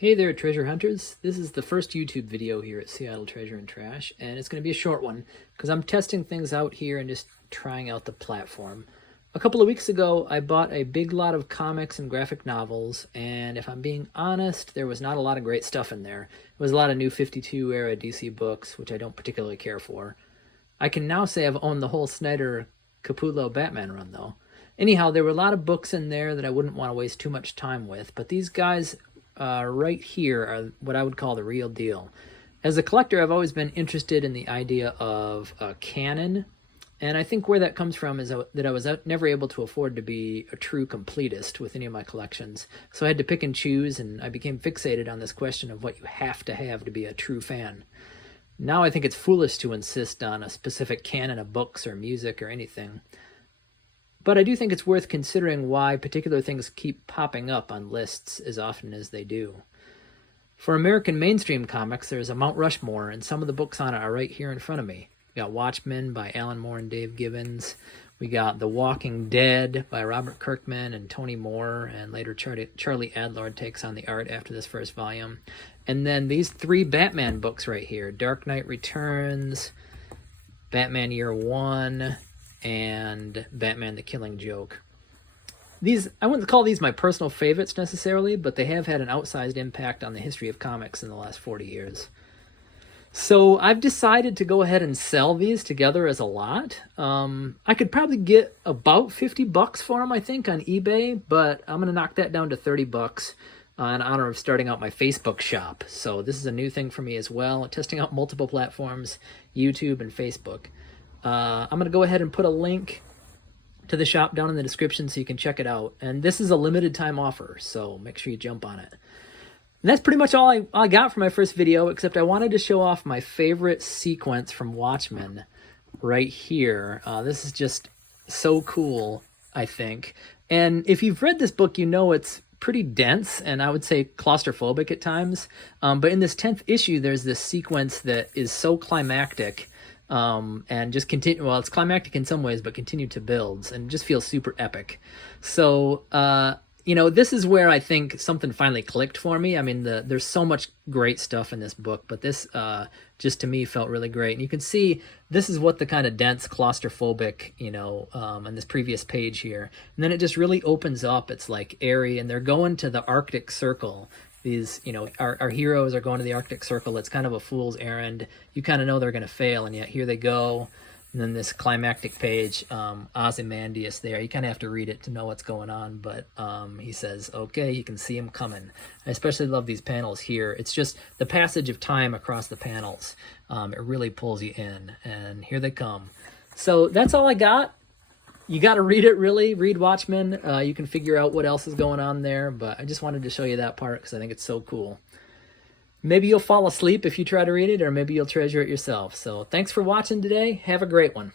Hey there, treasure hunters. This is the first YouTube video here at Seattle Treasure and Trash, and it's going to be a short one because I'm testing things out here and just trying out the platform. A couple of weeks ago, I bought a big lot of comics and graphic novels, and if I'm being honest, there was not a lot of great stuff in there. It was a lot of new 52 era DC books, which I don't particularly care for. I can now say I've owned the whole Snyder Capullo Batman run, though. Anyhow, there were a lot of books in there that I wouldn't want to waste too much time with, but these guys right here are what I would call the real deal. As a collector, I've always been interested in the idea of a canon, and I think where that comes from is that I was never able to afford to be a true completist with any of my collections. So I had to pick and choose, and I became fixated on this question of what you have to be a true fan. Now I think it's foolish to insist on a specific canon of books or music or anything. But I do think it's worth considering why particular things keep popping up on lists as often as they do. For American mainstream comics, there's a Mount Rushmore, and some of the books on it are right here in front of me. We got Watchmen by Alan Moore and Dave Gibbons. We got The Walking Dead by Robert Kirkman and Tony Moore, and later Charlie Adlard takes on the art after this first volume. And then these three Batman books right here, Dark Knight Returns, Batman Year One, and Batman the Killing Joke. These, I wouldn't call these my personal favorites necessarily, but they have had an outsized impact on the history of comics in the last 40 years. So I've decided to go ahead and sell these together as a lot. I could probably get about $50 for them, I think, on eBay, but I'm going to knock that down to $30 in honor of starting out my Facebook shop. So this is a new thing for me as well, testing out multiple platforms, YouTube and Facebook. I'm going to go ahead and put a link to the shop down in the description so you can check it out. And this is a limited time offer, so make sure you jump on it. And that's pretty much all I got for my first video, except I wanted to show off my favorite sequence from Watchmen right here. This is just so cool, I think. And if you've read this book, you know it's pretty dense and I would say claustrophobic at times. But in this 10th issue, there's this sequence that is so climactic. And just continue, well, it's climactic in some ways, but continue to build, and just feels super epic. So, you know, this is where I think something finally clicked for me. I mean, there's so much great stuff in this book, but this just to me felt really great. And you can see this is what the kind of dense claustrophobic, you know, on this previous page here. And then it just really opens up. It's like airy, and they're going to the Arctic Circle. These, you know, our heroes are going to the Arctic Circle. It's kind of a fool's errand. You kind of know they're going to fail, and yet here they go. And then this climactic page, Ozymandias there. You kind of have to read it to know what's going on, but he says, okay, you can see him coming. I especially love these panels here. It's just the passage of time across the panels. It really pulls you in, and here they come. So that's all I got. You got to read it, really. Read Watchmen. You can figure out what else is going on there, but I just wanted to show you that part because I think it's so cool. Maybe you'll fall asleep if you try to read it, or maybe you'll treasure it yourself. So thanks for watching today. Have a great one.